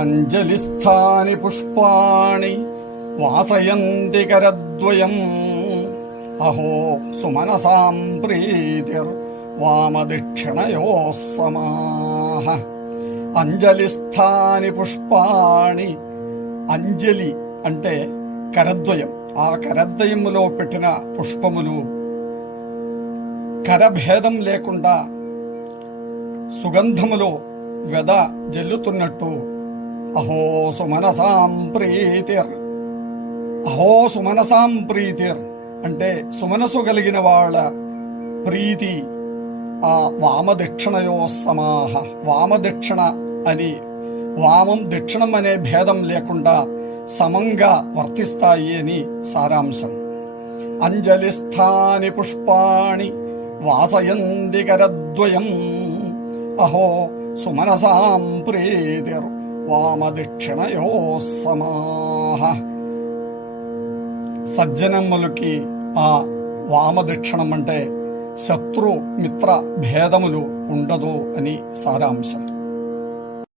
అంజలిస్థాని పుష్పాణి వాసయంతి కరద్వయం అహో సుమనసాం ప్రీతిర్ వామదక్షిణయోః సమాః. అంజలిస్థాని పుష్పాణి, అంజలి అంటే కరద్వయం. ఆ కరద్వయములో పెట్టిన పుష్పములు కరభేదం లేకుండా సుగంధములో వెద జల్లుతున్నట్టు అహో సుమనసాం ప్రీతిర్, అహో సుమనసాం ప్రీతిర్ అంటే సుమనసు కలిగిన వాళ్ళ ప్రీతి ఆ వామదక్షిణయోః సమాః. వామదక్షిణ అని వామం దక్షిణం అనే భేదం లేకుండా సమంగా వర్తిస్తాయి అని సారాంశం. అంజలిస్థాని పుష్పాణి వాసయంతి కరద్వయం అహో సుమనసాం ప్రీతిర్ వామదక్షిణయోః సమాః. సజ్జనములకి ఆ వామదక్షిణం అంటే శత్రు మిత్ర భేదములు ఉండదు అని సారాంశం.